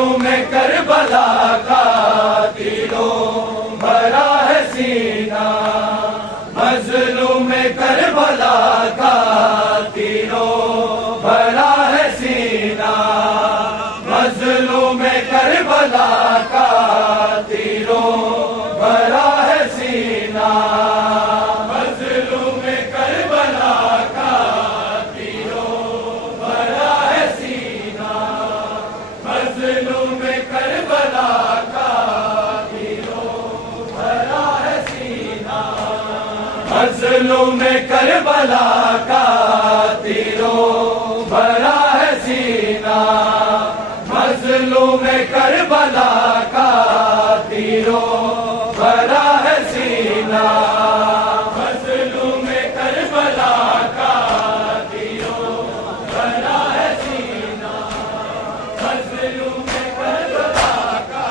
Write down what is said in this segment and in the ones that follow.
में करबला का तीरों भरा है सीना, मजलूम में करबला का तीरों भरा है सीना, मजलूम में करबला का तीरों भरा है सीना, मजलूम में करबला का तीरों भरा है सीना, मजलूम में करबला का तीरों भरा है सीना, मजलूम में करबला का तीरों भरा है सीना, मजलूम में करबला का तीरों भरा है सीना, मजलूम में करबला का तीरों भरा है सीना, मजलूम में करबला का,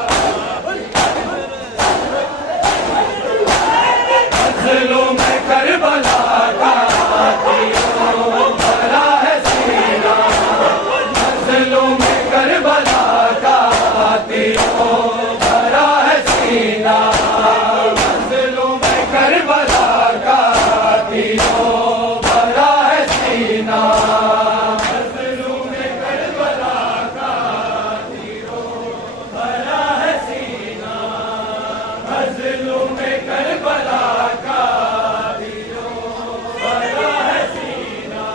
मजलूम में करबला का तीरों भरा है सीना, मजलूम में करबला का तीरों भरा है सीना, मजलूम में करबला का तीरों भरा है सीना, मजलूम में करबला का तीरों भरा है सीना, मजलूम में करबला का तीरों भरा है सीना,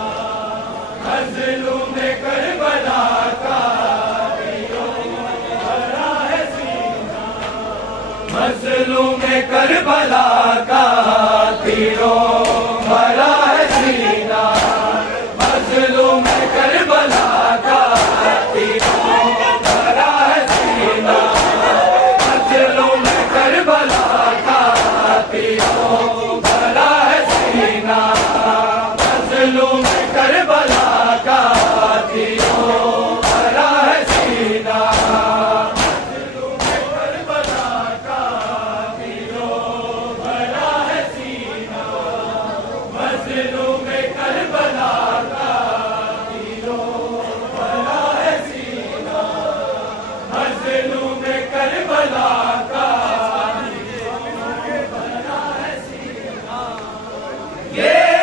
मजलूम में करबला का तीरों भरा है सीना, मजलूम में करबला का तीरों भरा है सीना, मजलूम में करबला का तीरों भरा है सीना, मजलूम में करबला का तीरों भरा है सीना, मजलूम में करबला का तीरों भरा है सीना, मजलूम में करबला का तीरों भरा है सीना, मजलूम में करबला का तीरों भरा है सीना, मजलूम में करबला का तीरों भरा है सीना। ये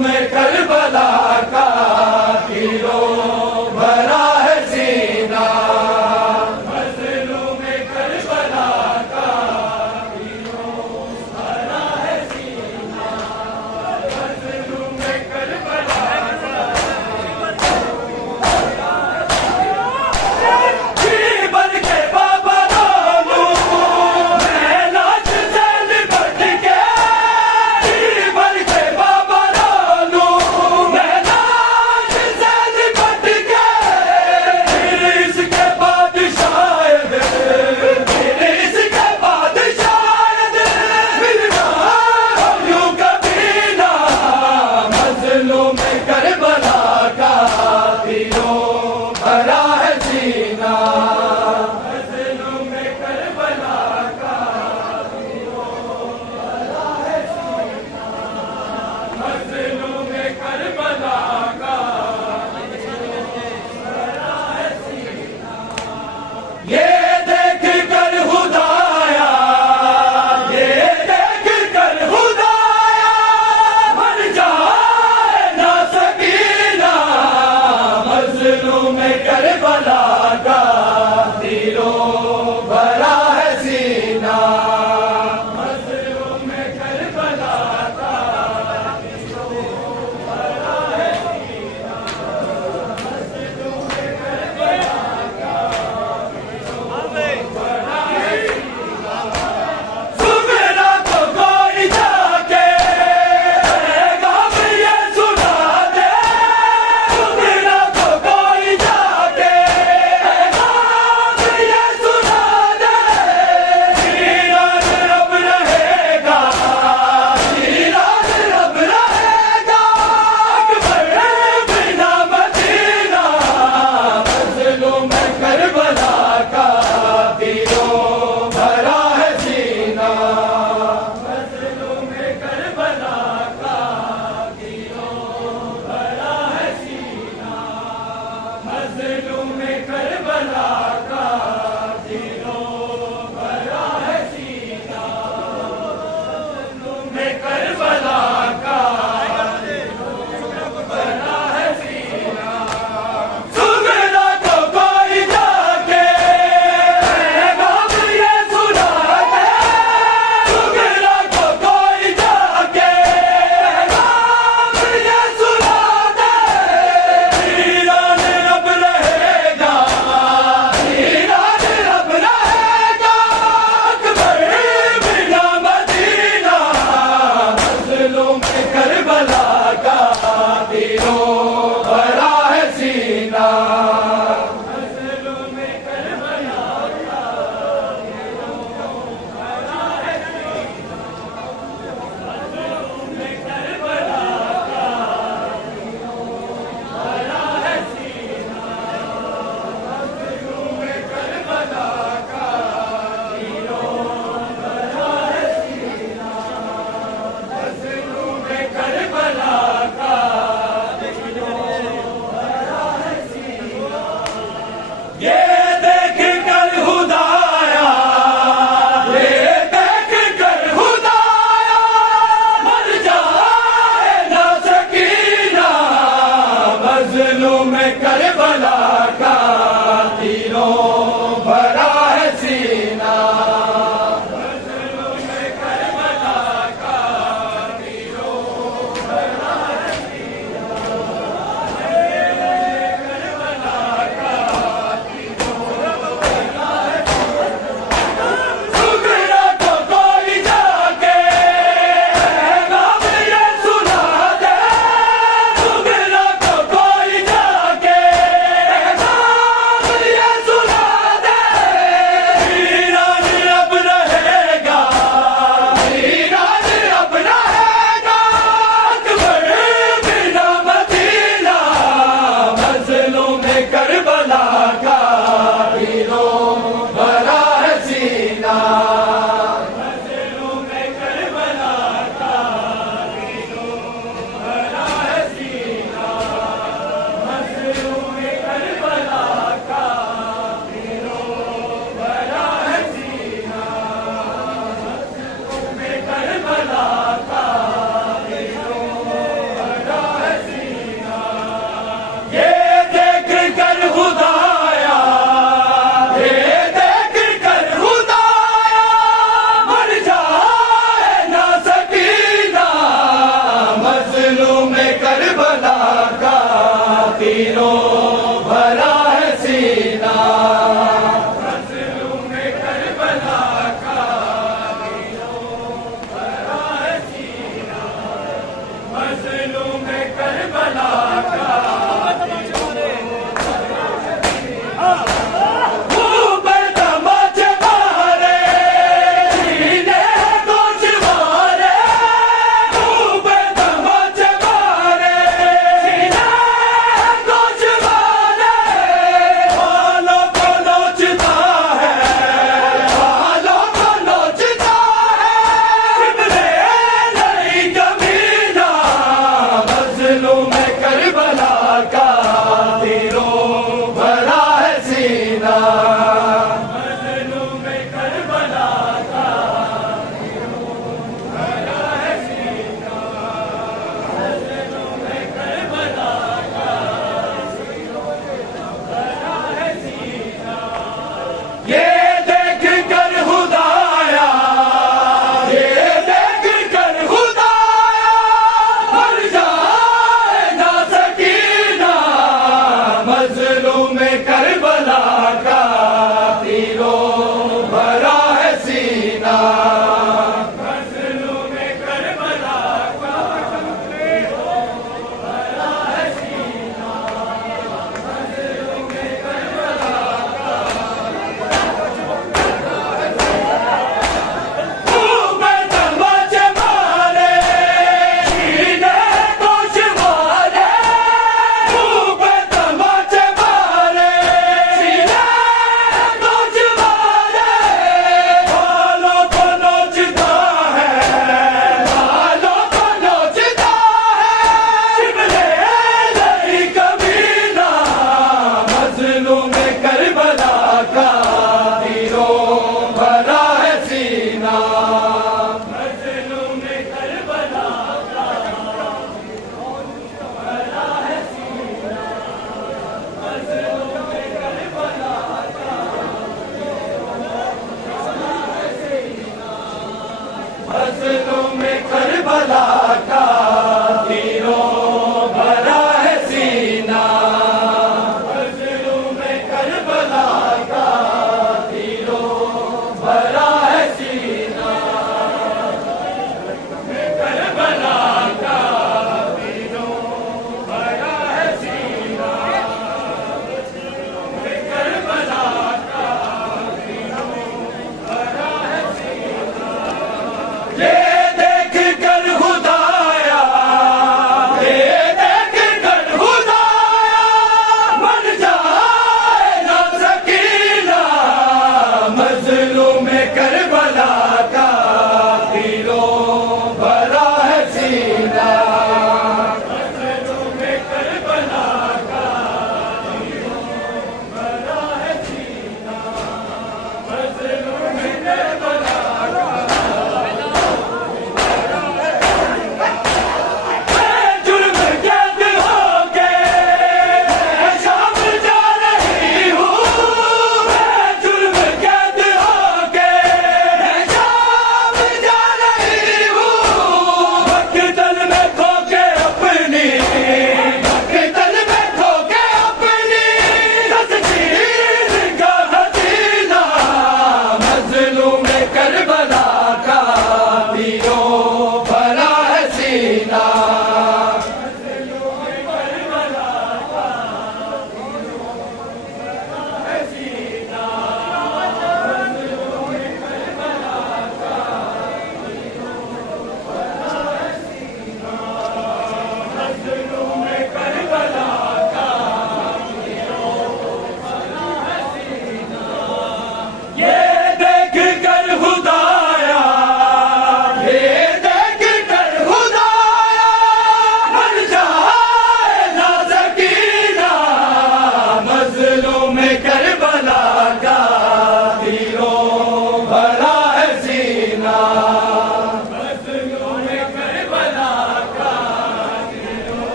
में करबला का तीरों भरा है सीना, मजलूम में करबला का तीरों भरा है सीना, मजलूम में करबला का बन के बाबा रोलूं मैं लाश से लिपट के, बन के बाबा रोलूं मैं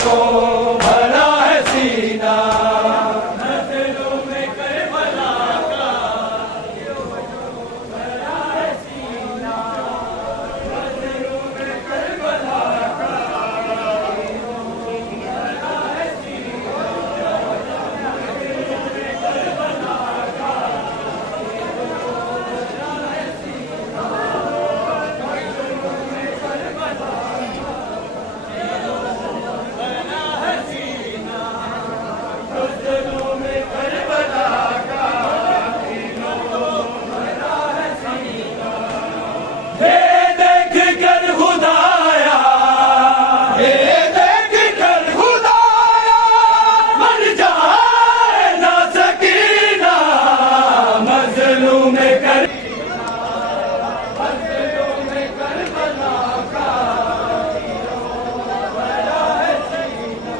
तीरों भरा है सीना, मजलूम में करबला का भरा है सीना, मजलूम में करबला का भरा है सीना, मजलूम में करबला का भरा है सीना, मजलूम में करबला मजलूम में करबला का भरा है सीना। हे देख कर खुदाया, हे देख कर खुदाया, मर जाए ना सकीना, मजलूम में कर मजलूम में करबला का भरा है सीना,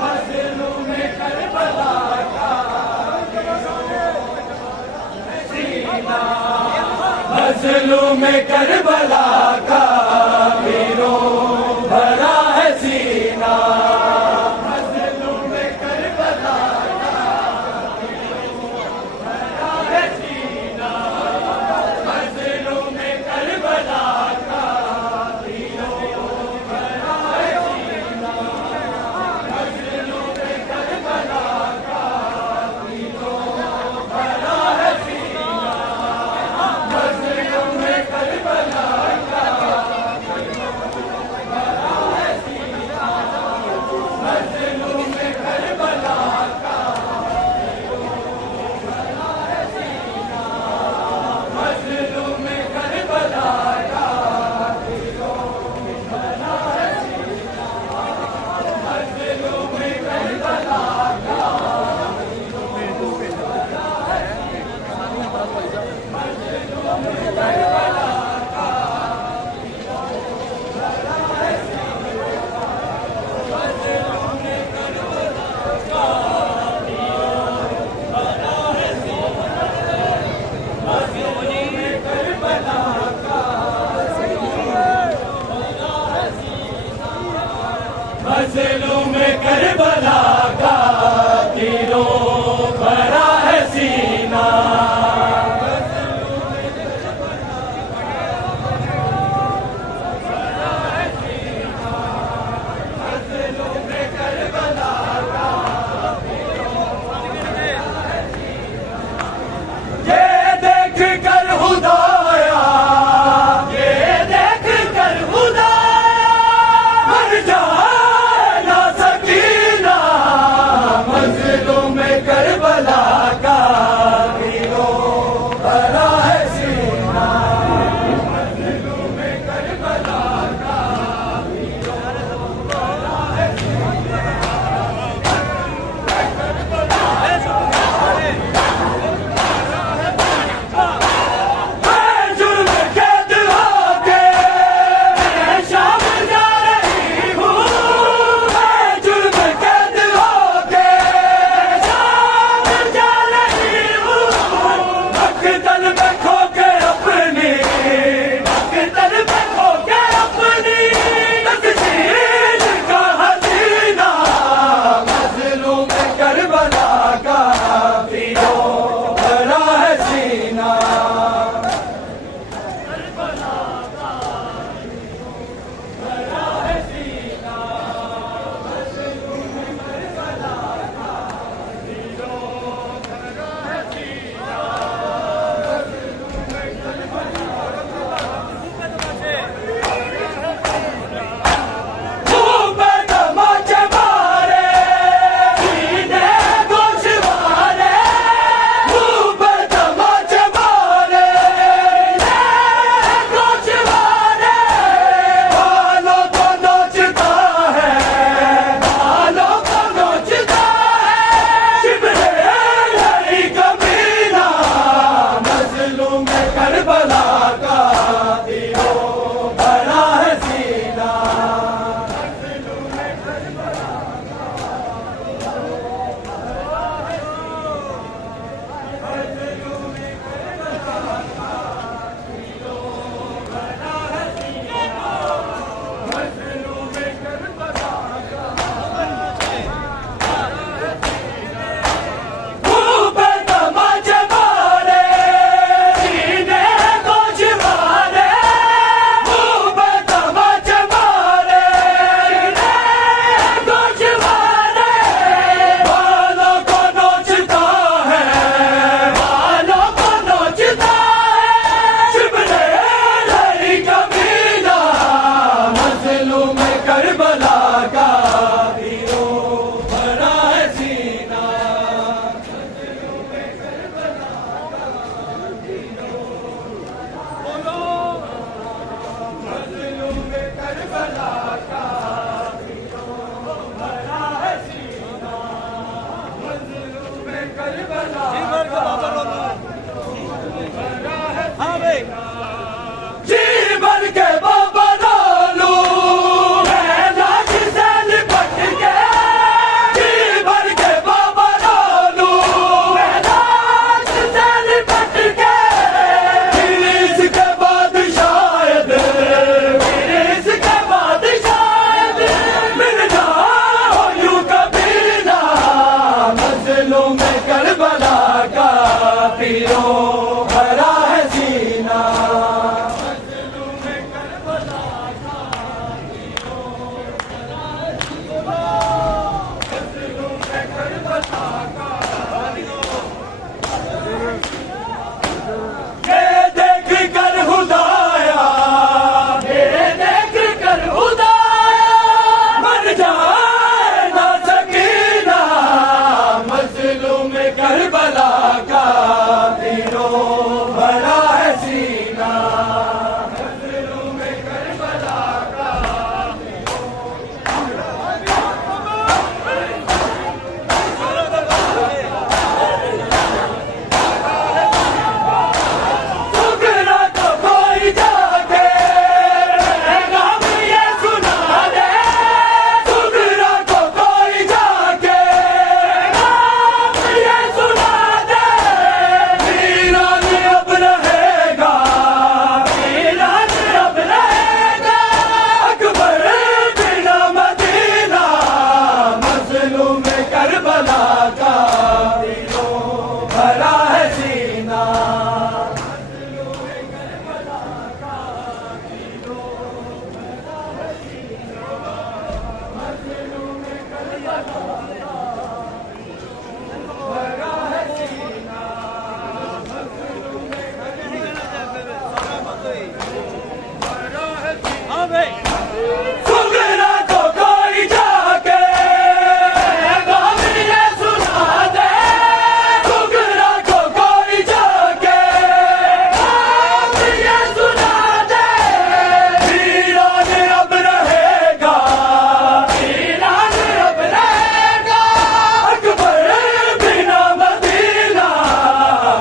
मजलूम में करबला का सीना, मजलूम में करबला का तीरों भरा है सीना, मजलूम में करबला का भरा है सीना, मजलूम में करबला का तीरों भरा है सीना, मजलूम में करबला का तीरों भरा है सीना, मजलूम में करबला का भरा है सीना, मजलूम में करबला का भरा है सीना, मजलूम में करबला का भरा है सीना, मजलूम में करबला का मजलूम में करबला का भरा है सीना, मजलूम में करबला का भरा है सीना, मजलूम में करबला का भरा है सीना, मजलूम में करबला का तीरों भरा है सीना, मजलूम में करबला का ये देख कर खुदाया, ये देख कर खुदाया, मर जाए ना करबला का हीरो भरा है सीना। मजलूम करबला का हीरो बोलो, मजलूम करबला का हीरो भरा है सीना। मजलूम करबला का भरा है। हाँ भाई, जी भर के बाबा लालू है लाज से लिपट के। जी भर के बाबा लालू है लाज से लिपट के। फिर इसके बाद शायद, फिर इसके बाद शायद मिल जाओ यूं कभी ना। मजलूम करबला का हीरो भरा है सीना। ये देख कर खुदाया, ये देख कर खुदाया मर जाए ना सकीना। मजलूम करबला का हीरो भरा है सीना। मजलूम करबला का सुगरा तो कोई जाके नाम ये सुना दे। सुगरा को कोई जाके नाम ये सुना दे। वीरान अब रहेगा, वीरान अब रहेगा अकबर बिना मदीना। मजलूम करबला का हीरो भरा है सीना। सुगरा को कोई जाके नाम ये सुना दे। सुगरा को कोई जाके नाम ये सुना दे। वीरान अब रहेगा, वीरान अब रहेगा अकबर बिना मदीना।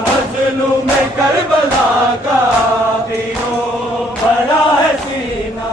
मजलूम करबला का हीरो भरा है सीना।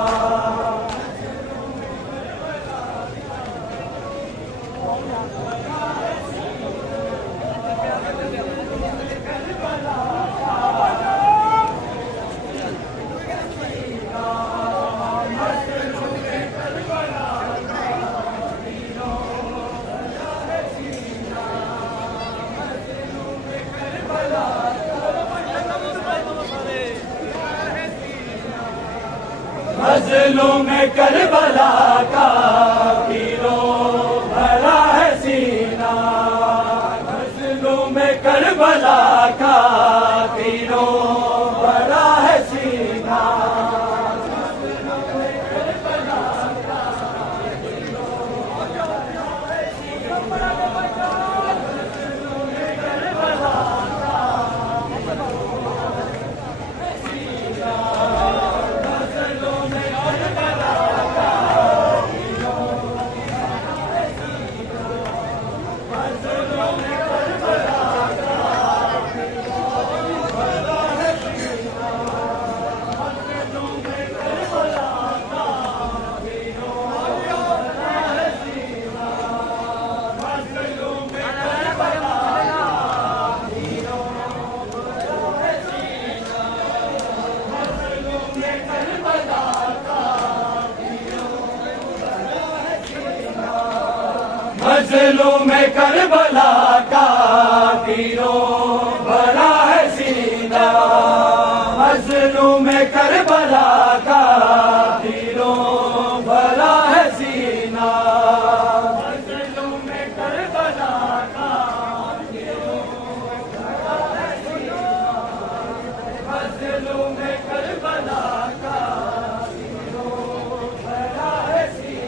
मजलूम करबला का हीरो भरा है सीना। मजलूम करबला का हीरो भरा है सीना। मजलूम करबला का हीरो भरा है सीना। मजलूम करबला का हीरो भरा है सीना। मजलूम करबला का हीरो भरा है सीना। मजलूम करबला का हीरो भरा है सीना।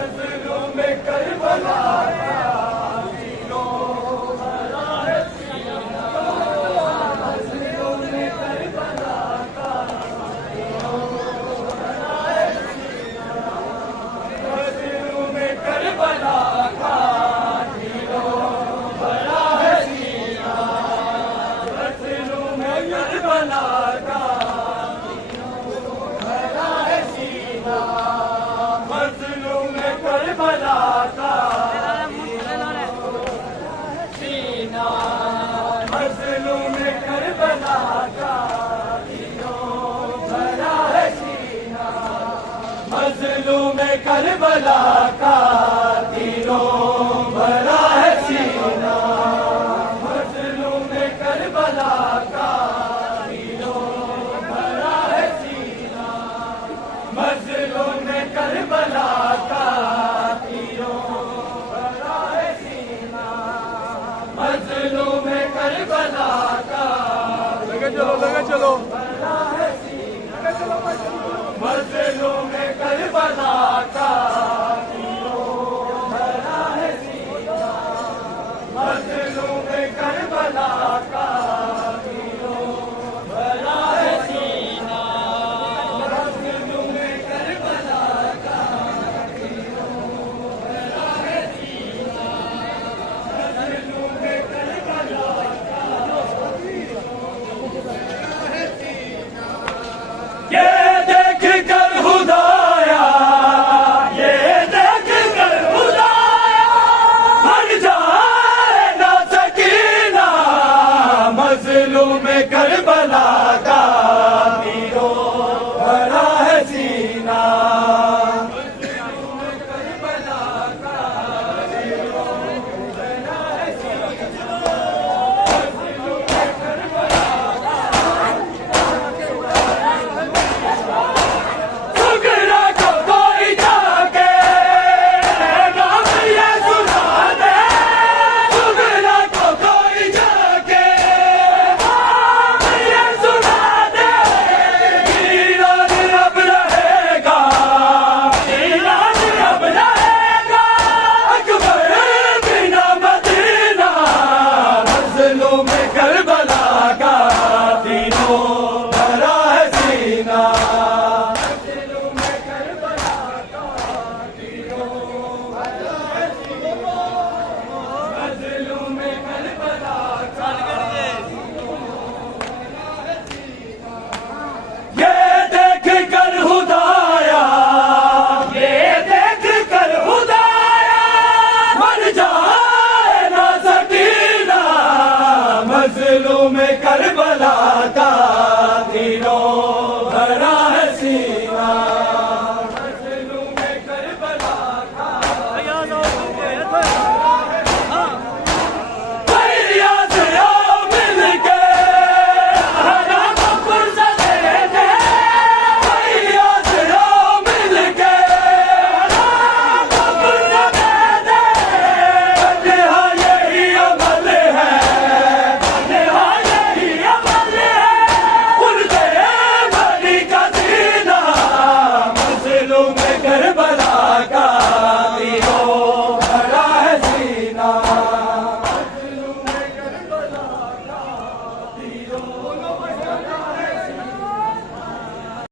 मजलूम करबला का हीरो भरा है सीना, मजलूम करबला का हीरो भरा है सीना, मजलूम करबला का हीरो भरा है सीना, मजलूम करबला का भरा है सीना, मजलूम करबला का सीना, मजलूम करबला का हीरो भरा है सीना, मजलूम करबला का